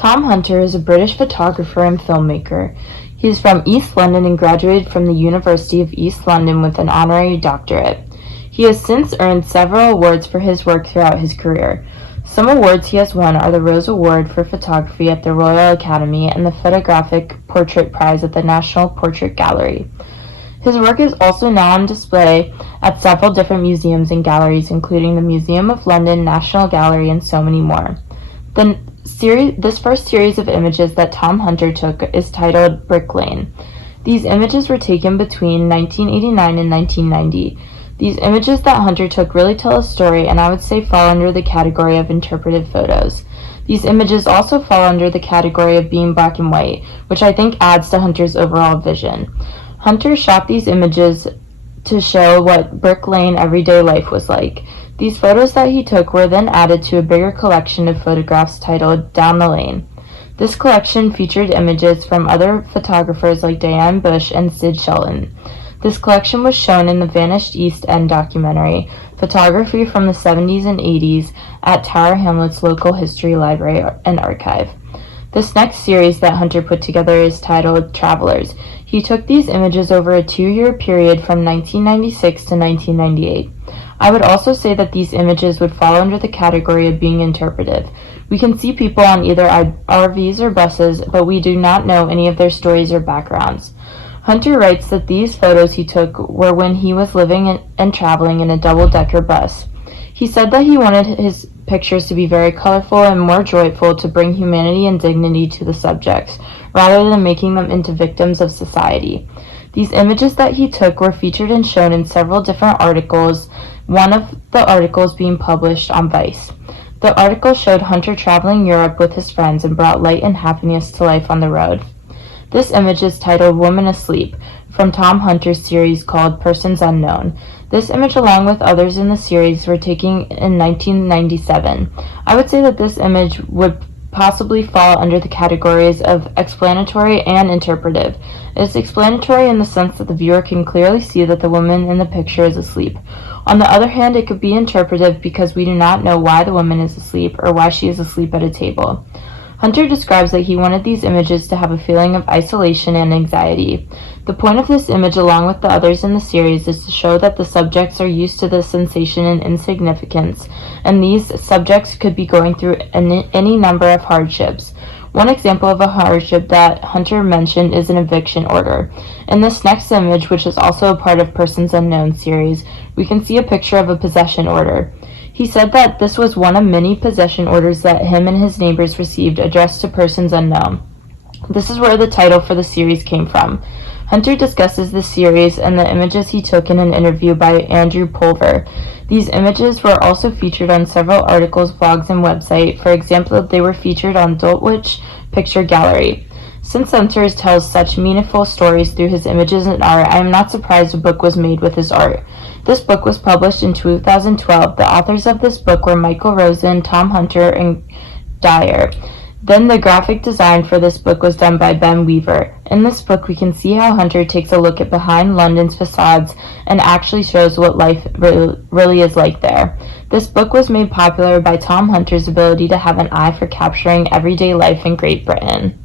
Tom Hunter is a British photographer and filmmaker. He is from East London and graduated from the University of East London with an honorary doctorate. He has since earned several awards for his work throughout his career. Some awards he has won are the Rose Award for Photography at the Royal Academy and the Photographic Portrait Prize at the National Portrait Gallery. His work is also now on display at several different museums and galleries, including the Museum of London, National Gallery, and so many more. This first series of images that Tom Hunter took is titled Brick Lane. These images were taken between 1989 and 1990. These images that Hunter took really tell a story, and I would say fall under the category of interpretive photos. These images also fall under the category of being black and white, which I think adds to Hunter's overall vision. Hunter shot these images to show what Brick Lane everyday life was like. These photos that he took were then added to a bigger collection of photographs titled Down the Lane. This collection featured images from other photographers like Diane Bush and Sid Shelton. This collection was shown in the Vanished East End documentary, Photography from the 70s and 80s, at Tower Hamlets Local History Library and Archive. This next series that Hunter put together is titled Travelers. He took these images over a 2-year period from 1996 to 1998. I would also say that these images would fall under the category of being interpretive. We can see people on either RVs or buses, but we do not know any of their stories or backgrounds. Hunter writes that these photos he took were when he was living and traveling in a double-decker bus. He said that he wanted his pictures to be very colorful and more joyful to bring humanity and dignity to the subjects, rather than making them into victims of society. These images that he took were featured and shown in several different articles, one of the articles being published on Vice. The article showed Hunter traveling Europe with his friends and brought light and happiness to life on the road. This image is titled Woman Asleep, from Tom Hunter's series called Persons Unknown. This image, along with others in the series, were taken in 1997. I would say that this image would possibly fall under the categories of explanatory and interpretive. It is explanatory in the sense that the viewer can clearly see that the woman in the picture is asleep. On the other hand, it could be interpretive because we do not know why the woman is asleep or why she is asleep at a table. Hunter describes that he wanted these images to have a feeling of isolation and anxiety. The point of this image, along with the others in the series, is to show that the subjects are used to the sensation and insignificance, and these subjects could be going through any number of hardships. One example of a hardship that Hunter mentioned is an eviction order. In this next image, which is also a part of Persons Unknown series, we can see a picture of a possession order. He said that this was one of many possession orders that him and his neighbors received addressed to persons unknown. This is where the title for the series came from. Hunter discusses this series and the images he took in an interview by Andrew Pulver. These images were also featured on several articles, blogs, and websites. For example, they were featured on Dulwich Picture Gallery. Since Hunter tells such meaningful stories through his images and art, I am not surprised a book was made with his art. This book was published in 2012. The authors of this book were Michael Rosen, Tom Hunter, and Dyer. Then the graphic design for this book was done by Ben Weaver. In this book, we can see how Hunter takes a look at behind London's facades and actually shows what life really is like there. This book was made popular by Tom Hunter's ability to have an eye for capturing everyday life in Great Britain.